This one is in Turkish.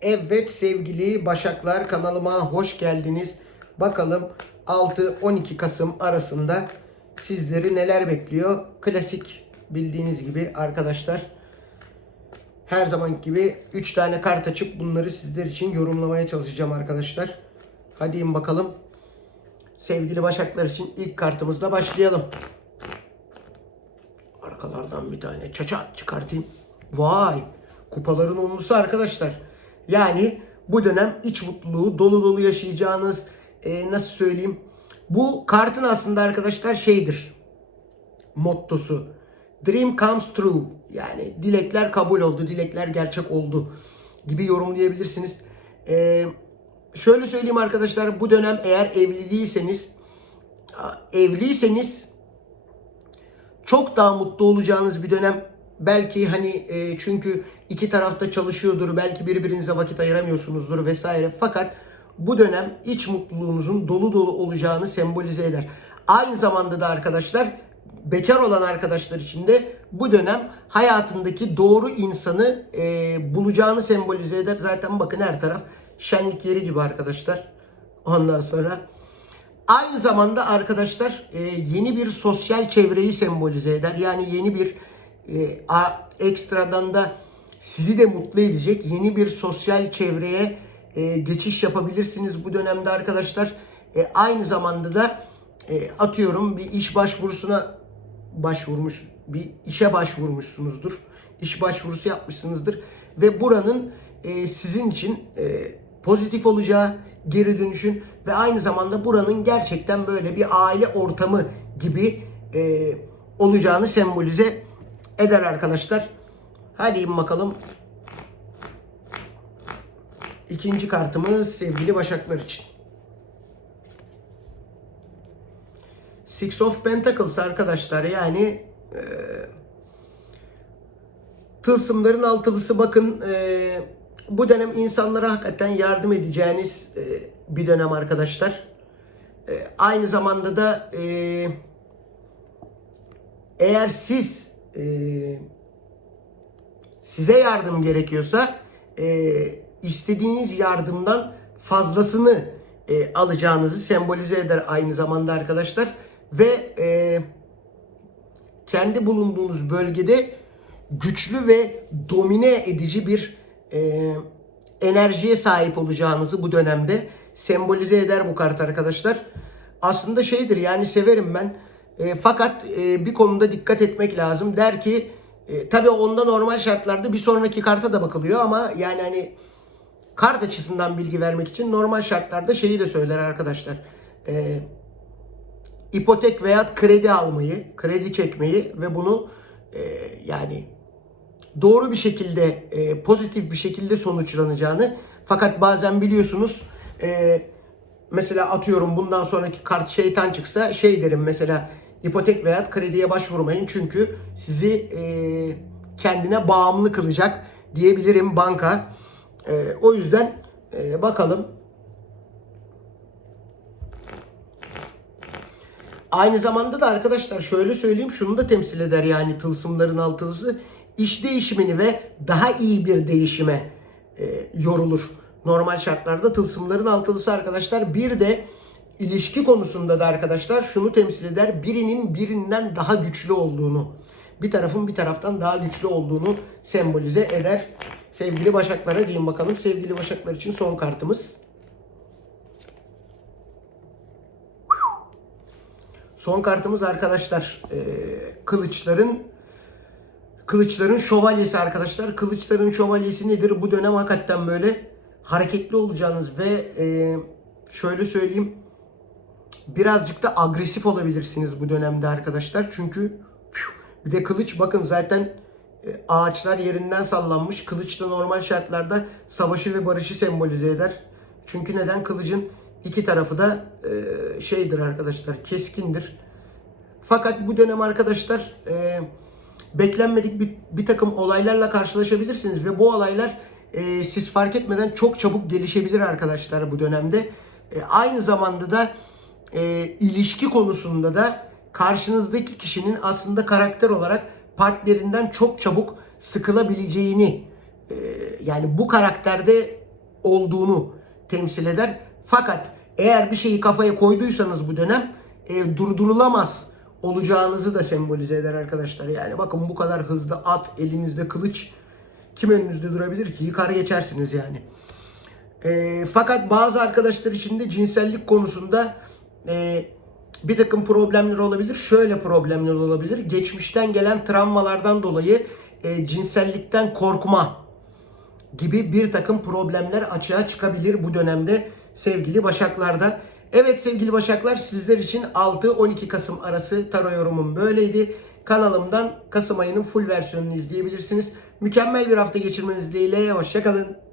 Evet sevgili Başaklar kanalıma hoş geldiniz. Bakalım 6-12 Kasım arasında sizleri neler bekliyor? Klasik bildiğiniz gibi arkadaşlar. Her zaman gibi 3 tane kart açıp bunları sizler için yorumlamaya çalışacağım arkadaşlar. Hadi in bakalım. Sevgili Başaklar için ilk kartımızla başlayalım. Arkalardan bir tane çaçat çıkartayım. Vay! Kupaların onlusu arkadaşlar. Yani bu dönem iç mutluluğu dolu dolu yaşayacağınız e, nasıl söyleyeyim? Bu kartın aslında arkadaşlar şeydir. Mottosu. Dream comes true. Yani dilekler kabul oldu, dilekler gerçek oldu gibi yorumlayabilirsiniz. E, şöyle söyleyeyim arkadaşlar bu dönem eğer evli değilseniz evliyseniz çok daha mutlu olacağınız bir dönem. Belki hani e, çünkü iki tarafta çalışıyordur, belki birbirinize vakit ayıramıyorsunuzdur vesaire. Fakat bu dönem iç mutluluğunuzun dolu dolu olacağını sembolize eder. Aynı zamanda da arkadaşlar bekar olan arkadaşlar için de bu dönem hayatındaki doğru insanı e, bulacağını sembolize eder. Zaten bakın her taraf şenlik yeri gibi arkadaşlar. Ondan sonra Aynı zamanda arkadaşlar e, yeni bir sosyal çevreyi sembolize eder. Yani yeni bir e, ekstradan da sizi de mutlu edecek yeni bir sosyal çevreye e, geçiş yapabilirsiniz bu dönemde arkadaşlar. E, aynı zamanda da e, atıyorum bir iş başvurusuna başvurmuş, bir işe başvurmuşsunuzdur. İş başvurusu yapmışsınızdır ve buranın e, sizin için e, pozitif olacağı geri dönüşün ve aynı zamanda buranın gerçekten böyle bir aile ortamı gibi e, olacağını sembolize eder arkadaşlar. Hadi in bakalım. İkinci kartımız sevgili Başaklar için. Six of Pentacles arkadaşlar yani e, tılsımların altılısı bakın e, bu dönem insanlara hakikaten yardım edeceğiniz e, bir dönem arkadaşlar. E, aynı zamanda da e, eğer siz e, size yardım gerekiyorsa e, istediğiniz yardımdan fazlasını e, alacağınızı sembolize eder aynı zamanda arkadaşlar ve e, kendi bulunduğunuz bölgede güçlü ve domine edici bir enerjiye sahip olacağınızı bu dönemde sembolize eder bu kart arkadaşlar. Aslında şeydir yani severim ben. E, fakat e, bir konuda dikkat etmek lazım. Der ki e, tabii onda normal şartlarda bir sonraki karta da bakılıyor ama yani hani kart açısından bilgi vermek için normal şartlarda şeyi de söyler arkadaşlar. E, ipotek veya kredi almayı, kredi çekmeyi ve bunu e, yani doğru bir şekilde, e, pozitif bir şekilde sonuçlanacağını fakat bazen biliyorsunuz e, mesela atıyorum bundan sonraki kart şeytan çıksa şey derim mesela ipotek veya krediye başvurmayın çünkü sizi e, kendine bağımlı kılacak diyebilirim banka. E, o yüzden e, bakalım Aynı zamanda da arkadaşlar şöyle söyleyeyim şunu da temsil eder yani tılsımların altılısı iş değişimini ve daha iyi bir değişime e, yorulur. Normal şartlarda tılsımların altılısı arkadaşlar bir de ilişki konusunda da arkadaşlar şunu temsil eder. Birinin birinden daha güçlü olduğunu, bir tarafın bir taraftan daha güçlü olduğunu sembolize eder. Sevgili Başaklara diyeyim bakalım. Sevgili Başaklar için son kartımız. Son kartımız arkadaşlar e, kılıçların kılıçların şövalyesi arkadaşlar. Kılıçların şövalyesi nedir? Bu dönem hakikaten böyle hareketli olacağınız ve e, şöyle söyleyeyim birazcık da agresif olabilirsiniz bu dönemde arkadaşlar. Çünkü bir de kılıç bakın zaten e, ağaçlar yerinden sallanmış. Kılıç da normal şartlarda savaşı ve barışı sembolize eder. Çünkü neden? Kılıcın iki tarafı da e, şeydir arkadaşlar keskindir. Fakat bu dönem arkadaşlar e, beklenmedik bir, bir takım olaylarla karşılaşabilirsiniz ve bu olaylar siz fark etmeden çok çabuk gelişebilir arkadaşlar bu dönemde. Aynı zamanda da e, ilişki konusunda da karşınızdaki kişinin aslında karakter olarak partnerinden çok çabuk sıkılabileceğini e, yani bu karakterde olduğunu temsil eder. Fakat eğer bir şeyi kafaya koyduysanız bu dönem e, durdurulamaz olacağınızı da sembolize eder arkadaşlar. Yani bakın bu kadar hızlı at, elinizde kılıç kim önünüzde durabilir ki? Yıkar geçersiniz yani. E, fakat bazı arkadaşlar için de cinsellik konusunda e, bir takım problemler olabilir. Şöyle problemler olabilir. Geçmişten gelen travmalardan dolayı e, cinsellikten korkma gibi bir takım problemler açığa çıkabilir bu dönemde sevgili Başaklar'da. Evet sevgili Başaklar sizler için 6-12 Kasım arası tarot yorumum böyleydi. Kanalımdan Kasım ayının full versiyonunu izleyebilirsiniz. Mükemmel bir hafta geçirmeniz dileğiyle. Hoşçakalın.